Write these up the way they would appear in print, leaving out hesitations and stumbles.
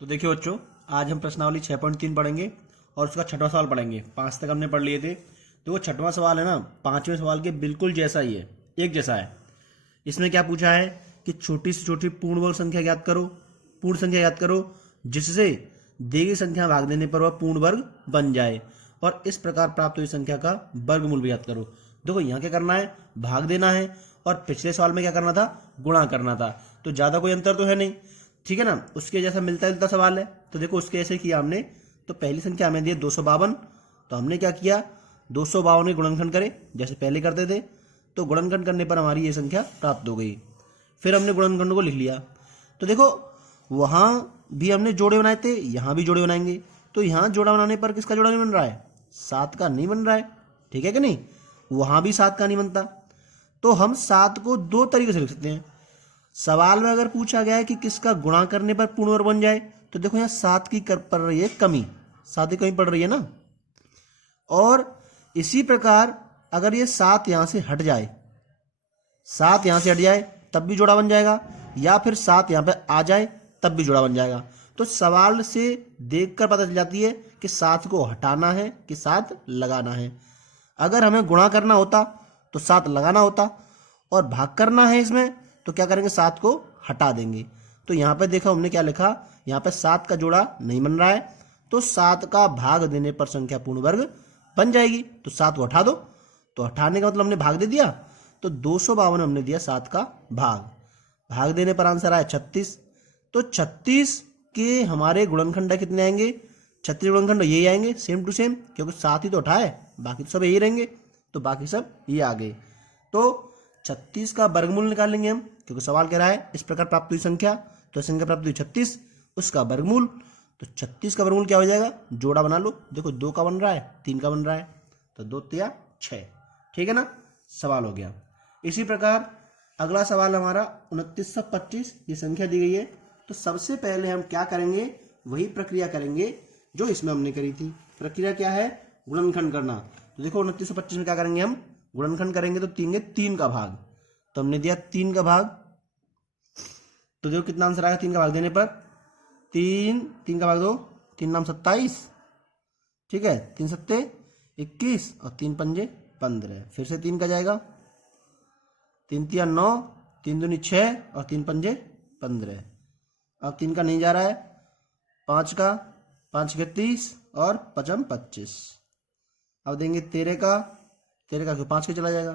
तो देखिए बच्चों, आज हम प्रश्नावली 6.3 पढ़ेंगे और उसका छठवां सवाल पढ़ेंगे। 5 तक हमने पढ़ लिए थे। तो वो छठवां सवाल है ना, 5वें सवाल के बिल्कुल जैसा ही है, एक जैसा है। इसमें क्या पूछा है कि छोटी से छोटी पूर्ण वर्ग संख्या ज्ञात करो, पूर्ण संख्या ज्ञात करो जिससे दी गई संख्या भाग देने पर वह पूर्ण वर्ग बन जाए, और इस प्रकार प्राप्त हुई संख्या का वर्गमूल भी ज्ञात करो। देखो यहाँ क्या करना है, भाग देना है, और पिछले सवाल में क्या करना था, गुणा करना था। तो ज्यादा कोई अंतर तो है नहीं, ठीक है ना। उसके जैसा मिलता जुलता सवाल है। तो देखो उसके ऐसे किया हमने। तो पहली संख्या हमें दी 252, तो हमने क्या किया, 252 के गुणनखंड करे जैसे पहले करते थे। तो गुणनखंड करने पर हमारी ये संख्या प्राप्त हो गई। फिर हमने गुणनखंड को लिख लिया। तो देखो वहां भी हमने जोड़े बनाए थे, यहां भी जोड़े बनाएंगे। तो यहां जोड़ा बनाने पर किसका जोड़ा नहीं बन रहा है, 7 का नहीं बन रहा है, ठीक है कि नहीं। वहां भी 7 का नहीं बनता। तो हम 7 को दो तरीके से लिख सकते हैं। सवाल में अगर पूछा गया है कि किसका गुणा करने पर पूर्ण वर्ग बन जाए, तो देखो यहाँ 7 की पड़ रही है कमी, 7 की कमी पड़ रही है ना। और इसी प्रकार अगर ये 7 यहां से हट जाए, 7 यहां से हट जाए तब भी जोड़ा बन जाएगा, या फिर 7 यहां पे आ जाए तब भी जोड़ा बन जाएगा। तो सवाल से देखकर पता चल जाती है कि 7 को हटाना है कि 7 लगाना है। अगर हमें गुणा करना होता तो 7 लगाना होता, और भाग करना है इसमें तो क्या करेंगे, 7 को हटा देंगे। तो यहाँ पे देखा हमने क्या लिखा, यहाँ पे 7 का जोड़ा नहीं बन रहा है, तो 7 का भाग देने पर संख्या पूर्ण वर्ग बन जाएगी। तो 7 को हटा दो, तो हटाने का मतलब हमने भाग दे दिया। तो 252 हमने दिया 7 का भाग देने पर आंसर आया 36। तो 36 के हमारे गुणनखंड कितने आएंगे, 36 गुणनखंड यही आएंगे, सेम टू सेम, क्योंकि 7 ही तो उठाए, बाकी तो सब यही रहेंगे। तो बाकी सब ये आ गए। तो 36 का वर्गमूल निकालेंगे हम, क्योंकि सवाल कह रहा है इस प्रकार प्राप्त हुई संख्या। तो संख्या प्राप्त हुई 36, उसका वर्गमूल। तो 36 का वर्गमूल क्या हो जाएगा, जोड़ा बना लो। देखो 2 का बन रहा है, 3 का बन रहा है, तो 2 तिया 6, ठीक है ना। सवाल हो गया। इसी प्रकार अगला सवाल हमारा 2925, ये संख्या दी गई है। तो सबसे पहले हम क्या करेंगे, वही प्रक्रिया करेंगे जो इसमें हमने करी थी। प्रक्रिया क्या है, गुणनखंड करना। तो देखो 2925 में क्या करेंगे, हम गुणनखंड करेंगे। तो 3 का भाग, तो हमने दिया 3 का भाग। तो देखो कितना आंसर आएगा 3 का भाग देने पर, 3 का भाग दो, 3 नाम 27, ठीक है, 3 सत्ते 21 और 3 पंजे 15। फिर से 3 का जाएगा, 3 तिया 9, 3 दूनी 6 और 3 पंजे 15। अब 3 का नहीं जा रहा है, 5 का, 5 के 30 और 5 25। अब देंगे 13 का, 5 के चला जाएगा।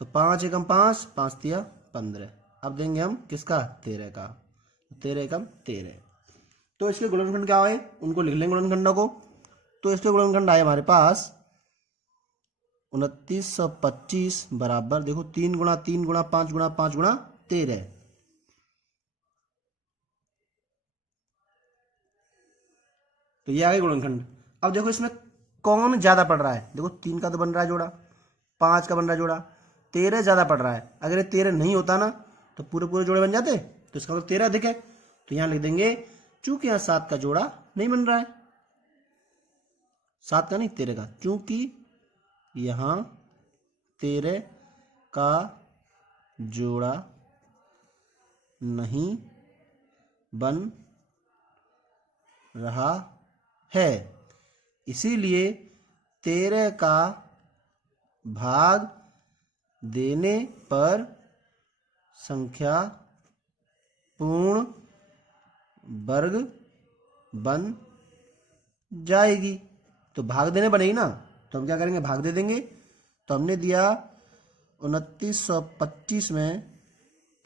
तो 5 एकम 5, 5 तिया 15। अब देंगे हम किसका, 13 का, 13 एकम 13। तो इसके गुणनखंड क्या आए, उनको लिख लेंगे गुणनखंडों को। तो इसके गुणनखंड आए हमारे पास 2925 बराबर, देखो 3 गुणा 3 गुणा 5 गुणा 5 गुणा 13। तो ये आ गए गुणनखंड। अब देखो इसमें कौन ज्यादा पड़ रहा है, देखो 3 का तो बन रहा है जोड़ा, 5 का बन रहा है जोड़ा, 13 ज्यादा पड़ रहा है। अगर ये 13 नहीं होता ना तो पूरे पूरे जोड़े बन जाते, तो इसका मतलब 13 अधिक है। तो यहां लिख देंगे, चूंकि यहां 7 का जोड़ा नहीं बन रहा है, 7 का नहीं 13 का, चूंकि यहां 13 का जोड़ा नहीं बन रहा है, इसीलिए 13 का भाग देने पर संख्या पूर्ण वर्ग बन जाएगी। तो भाग देने बनेगी ना, तो हम क्या करेंगे, भाग दे देंगे। तो हमने दिया 2925 में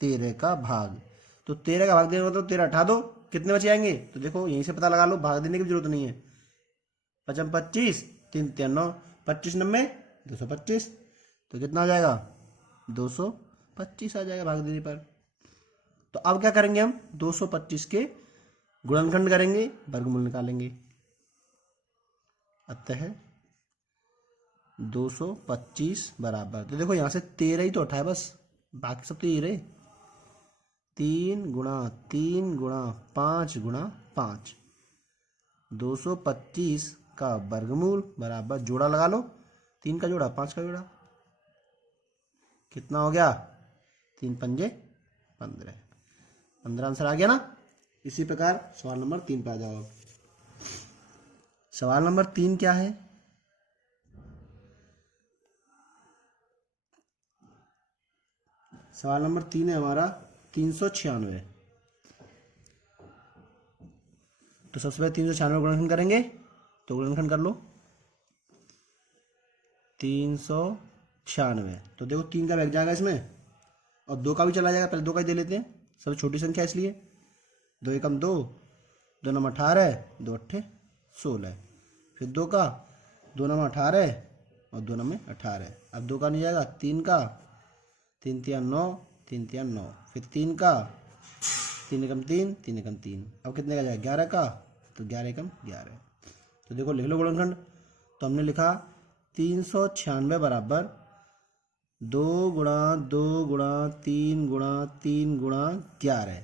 13 का भाग। तो 13 का भाग देने मतलब 13 हटा दो, कितने बचे आएंगे। तो देखो यहीं से पता लगा लो, भाग देने की जरूरत नहीं है। 5 25, 3 3 9, 25 90 225। तो कितना आ जाएगा, 225 आ जाएगा भाग देने पर। तो अब क्या करेंगे, हम 225 के गुणनखंड करेंगे, वर्गमूल निकालेंगे। अतः 225 बराबर, तो देखो यहां से 13 ही तो उठाए बस, बाकी सब तो ये रहे। 3 गुणा 3 गुणा 5 गुणा 5, 225 का वर्गमूल बराबर, जोड़ा लगा लो, 3 का जोड़ा 5 का जोड़ा, कितना हो गया, 3 पंजे 15। 15 आंसर आ गया ना। इसी प्रकार सवाल नंबर 3 पे आ जाओ। सवाल नंबर 3 क्या है? सवाल नंबर 3 है हमारा 396। तो सबसे पहले 396 गुणनखंड करेंगे, तो गुणनखंड कर लो 396। तो देखो 3 का बैठ जाएगा इसमें और 2 का भी चला जाएगा, पहले 2 का ही दे लेते हैं, सबसे छोटी संख्या इसलिए। 2 एकम 2, 2 नम 18, 2 अट्ठे 16, फिर 2 का, 2 नम 18 और 2 नम 18। अब 2 का नहीं जाएगा, 3 का, 3 तिया 9, 3 तिया 9, फिर 3 का, 3 एकम 3, 3 एकम 3। अब कितने का जाएगा? 11 का, तो 11 एकम 11। तो देखो लिख लो गुणनखंड। तो हमने लिखा 396 बराबर 2 गुणा 2 गुणा 3 गुणा 3 गुणा 11।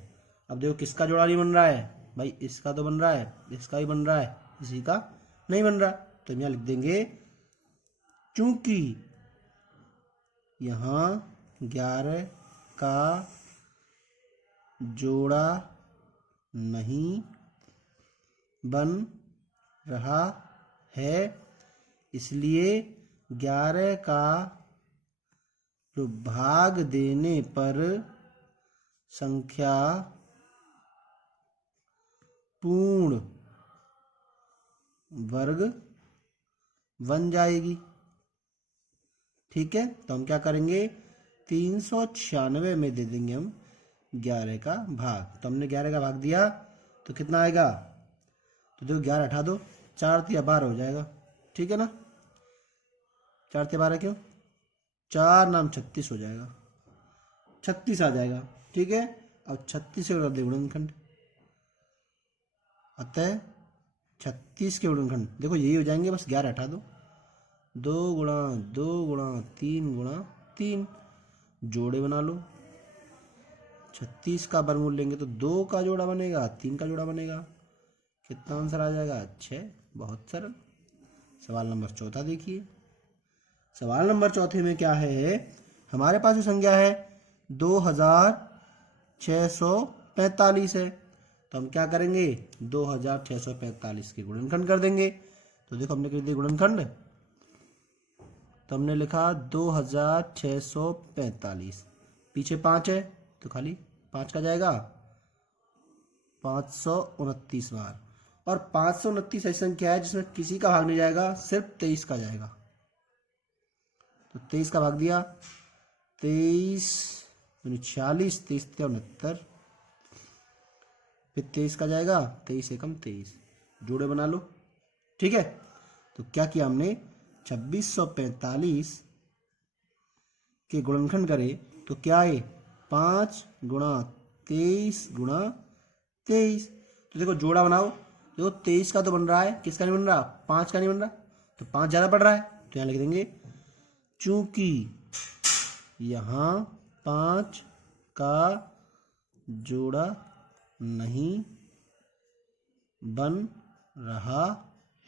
अब देखो किसका जोड़ा नहीं बन रहा है भाई? इसका तो बन रहा है, इसका ही बन रहा है, इसी का नहीं बन रहा। तो यहाँ लिख देंगे चूंकि यहाँ 11 का जोड़ा नहीं बन रहा है, इसलिए 11 का जो भाग देने पर संख्या पूर्ण वर्ग बन जाएगी। ठीक है, तो हम क्या करेंगे? 396 में दे देंगे हम 11 का भाग। तो हमने 11 का भाग दिया तो कितना आएगा? तो देखो 11 हटा दो, 4 तिया 12 हो जाएगा। ठीक है ना, 4 तिया 12 क्यों? 4 नाम 36 हो जाएगा, 36 आ जाएगा। ठीक है, अब 36 से कर दे गुणनखंड, अतः 36 के गुणनखंड देखो यही हो जाएंगे, बस 11 हटा दो। 2 गुणा 2 गुणा 3 गुणा 3, जोड़े बना लो। 36 का वर्गमूल लेंगे तो 2 का जोड़ा बनेगा, 3 का जोड़ा बनेगा। कितना आंसर आ जाएगा? 6। बहुत सरल। सवाल नंबर 4 देखिए। सवाल नंबर 4 में क्या है? हमारे पास जो संख्या है 2645 है, तो हम क्या करेंगे? 2645 के गुणनखंड कर देंगे। तो देखो हमने कर दिया गुणनखंड, तो हमने लिखा 2645, पीछे 5 है तो खाली 5 का जाएगा 529 बार। और 529 ऐसी संख्या है जिसमें किसी का भाग नहीं जाएगा, सिर्फ 23 का जाएगा। तो 23 का भाग दिया, 23 46, 23 69, फिर 23 का जाएगा, 23 एकम 23, जोड़े बना लो। ठीक है, तो क्या किया हमने? 2645 के गुणनखंड करे तो क्या है? 5 गुणा 23 गुणा 23। तो देखो जोड़ा बनाओ, देखो 23 का तो बन रहा है, किसका नहीं बन रहा? 5 का नहीं बन रहा, तो 5 ज़्यादा पड़ रहा है, तो यहाँ लिख देंगे चूंकि यहाँ 5 का जोड़ा नहीं बन रहा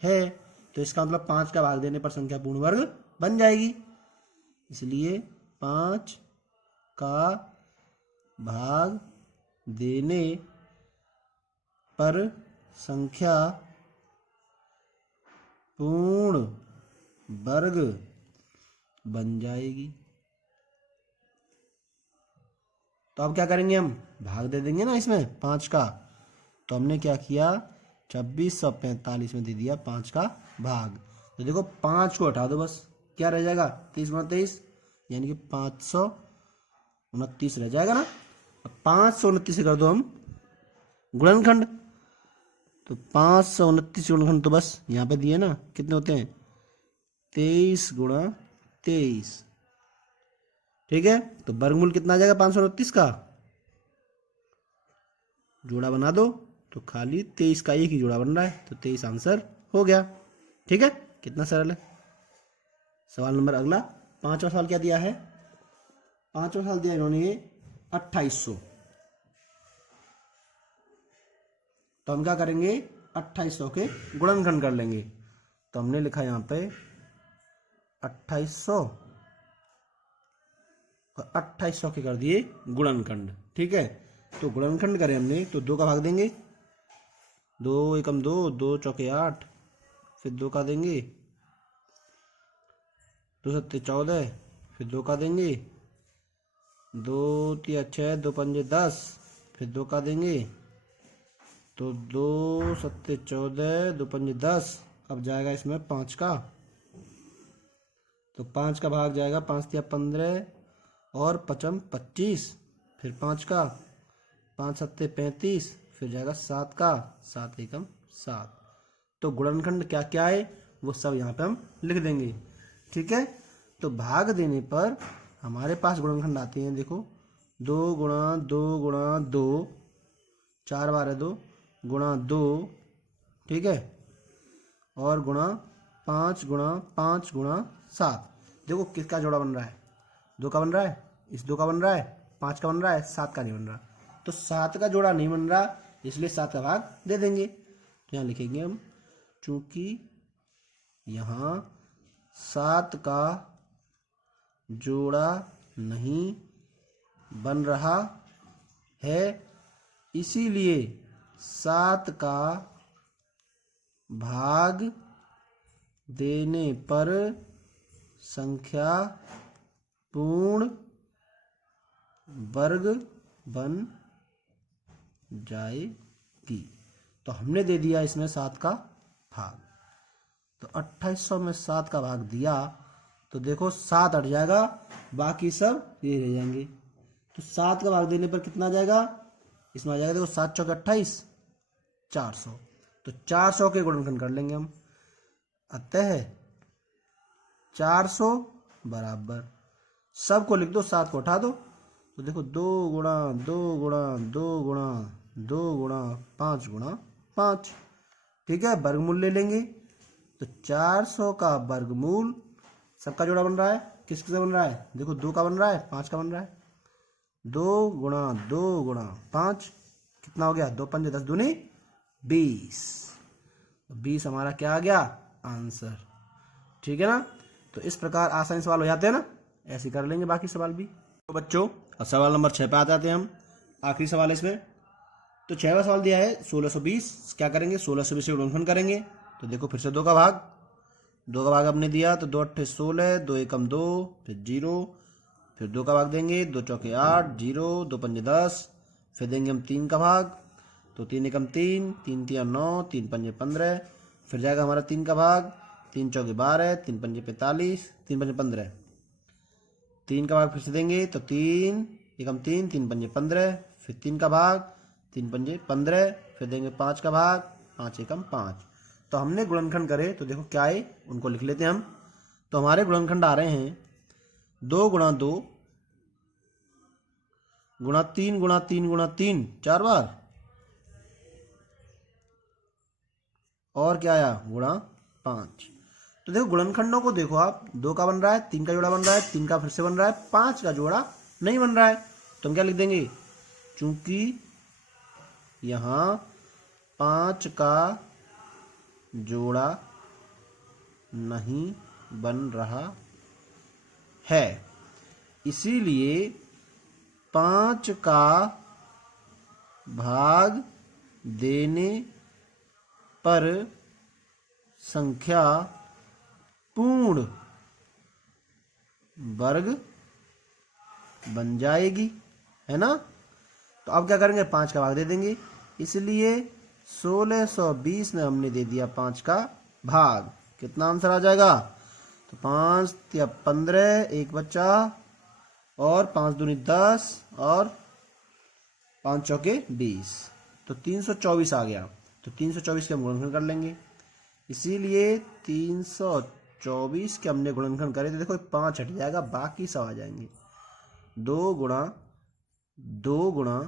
है, तो इसका मतलब 5 का भाग देने पर संख्या पूर्ण वर्ग बन जाएगी। इसलिए 5 का भाग देने पर संख्या पूर्ण वर्ग बन जाएगी। तो अब क्या करेंगे? हम भाग दे देंगे ना इसमें 5 का। तो हमने क्या किया? 2645 में दे दिया 5 का भाग। तो देखो 5 को हटा दो, बस क्या रह जाएगा? 30 गुणा 23, यानी कि 529 रह जाएगा ना। अब 529 से कर दो हम गुणनखंड, तो 529 गुणनखंड तो बस यहाँ पे दिए ना, कितने होते हैं? 23 गुणा 23। ठीक है, तो वर्गमूल कितना आ जाएगा 529 का? जोड़ा बना दो, तो खाली 23 का एक ही जोड़ा बन रहा है, तो 23 आंसर हो गया। ठीक है, कितना सरल है। सवाल नंबर अगला, 5वां सवाल क्या दिया है? 5वां सवाल दिया इन्होंने 2800। तो हम क्या करेंगे? 2800 के गुणनखंड कर लेंगे। तो हमने लिखा यहाँ पे 2800 और 2800 के कर दिए गुणनखंड। ठीक है, तो गुणनखंड करें हमने तो 2 का भाग देंगे, 2 एकम 2, 2 चौके 8, फिर 2 का देंगे, 2 सत्ते 14, फिर 2 का देंगे, 2 तिया 6, 2 पंजे 10, फिर 2 का देंगे, तो 2 सत्ते 14, 2 पंजे 10। अब जाएगा इसमें 5 का, तो 5 का भाग जाएगा, 5 तिया 15 और 5 25, फिर 5 का, 5 सत्ते 35, फिर जाएगा 7 का, 7 एकम 7। तो गुणनखंड क्या क्या है वो सब यहाँ पे हम लिख देंगे। ठीक है, तो भाग देने पर हमारे पास गुणनखंड आते हैं, देखो 2 गुणा 2 गुणा 2, 4 बार है 2 गुणा 2, ठीक है, और गुणा 5 गुणा 5 गुणा 7। देखो किसका जोड़ा बन रहा है, 2 का बन रहा है, इस 2 का बन रहा है, 5 का बन रहा है, 7 का नहीं बन रहा। तो 7 का जोड़ा नहीं बन रहा, इसलिए 7 का भाग दे देंगे। तो यहाँ लिखेंगे हम, चूंकि यहाँ 7 का जोड़ा नहीं बन रहा है, इसीलिए 7 का भाग देने पर संख्या पूर्ण वर्ग बन जाएगी। तो हमने दे दिया इसमें 7 का भाग, तो 2800 में 7 का भाग दिया, तो देखो 7 हट जाएगा, बाकी सब ये रह जाएंगे। तो 7 का भाग देने पर कितना आ जाएगा, इसमें आ जाएगा देखो 7 चौके 28, 400। तो 400 के गुणनखंड कर लेंगे हम, अतः 400 बराबर, सबको लिख दो, 7 को उठा दो, तो देखो 2 गुणा 2 गुणा 2 गुणा 2 गुणा 5 गुणा 5। ठीक है, वर्गमूल ले लेंगे, तो 400 का वर्गमूल, सबका जोड़ा बन रहा है, किस किसका बन रहा है, देखो 2 का बन रहा है, 5 का बन रहा है, 2 गुणा 2 गुणा 5, कितना हो गया, 2 पंजे 10 दूनी 20। 20 हमारा क्या आ गया, आंसर। ठीक है ना, तो इस प्रकार आसानी सवाल हो जाते हैं ना, ऐसे कर लेंगे बाकी सवाल भी। तो बच्चों अब सवाल नंबर 6 पे आ जाते हैं हम, आखिरी सवाल है इसमें। तो 6वां सवाल दिया है 1620, क्या करेंगे, 1620 से गुणनखंड करेंगे। तो देखो फिर से 2 का भाग, 2 का भाग हमने दिया, तो 2 अट्ठे 16, 2 एकम 2, फिर 0, फिर 2 का भाग देंगे, 2 चौके 8, 0, 2 पंजे 10, फिर देंगे हम 3 का भाग, तो 3 एकम 3, 3 तिया 9, 3 पंजे 15, फिर जाएगा हमारा 3 का भाग, 3 चौके 12, 3 पंजे 45, 3 पंजे 15, 3 का भाग फिर से देंगे, तो 3 एकम 3, 3 पंजे 15, फिर 3 का भाग, 3 पंजे 15, फिर देंगे 5 का भाग, 5 एकम 5। तो हमने गुणनखंड करे, तो देखो क्या है, उनको लिख लेते हैं हम। तो हमारे गुणनखंड आ रहे हैं 2 गुणा 2 गुणा 3 गुणा 3 गुणा 3, 4 बार, और क्या आया, गुणा 5। तो देखो गुणनखंडों को देखो आप, 2 का बन रहा है, 3 का जोड़ा बन रहा है, 3 का फिर से बन रहा है, 5 का जोड़ा नहीं बन रहा है। तो हम क्या लिख देंगे, चूंकि यहाँ 5 का जोड़ा नहीं बन रहा है, इसीलिए 5 का भाग देने पर संख्या पूर्ण वर्ग बन जाएगी, है ना। तो अब क्या करेंगे, 5 का भाग दे देंगे, इसलिए 1620 में हमने दे दिया 5 का भाग। कितना आंसर आ जाएगा, तो 5 या 15, एक बच्चा, और 5 दूनी 10, और 5 चौके 20, तो 324 आ गया। तो 324 के हम गुणनखंड कर लेंगे, इसीलिए 324 के हमने गुणनखंड करे, तो देखो 5 हट जाएगा, बाकी सब आ जाएंगे। 2 गुणा 2 गुणा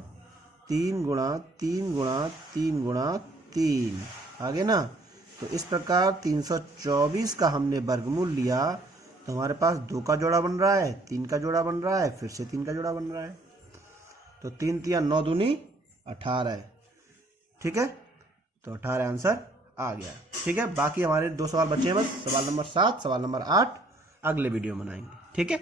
3 गुणा 3 गुणा 3 गुणा 3, आगे ना। तो इस प्रकार 324 का हमने वर्गमूल लिया, तो हमारे पास 2 का जोड़ा बन रहा है, 3 का जोड़ा बन रहा है, फिर से 3 का जोड़ा बन रहा है, तो 3 तिया 9 दूनी 18 है। ठीक है, तो 18 आंसर आ गया। ठीक है, बाकी हमारे 2 सवाल बचे हैं बस, सवाल नंबर 7, सवाल नंबर 8 अगले वीडियो में बनाएंगे। ठीक है।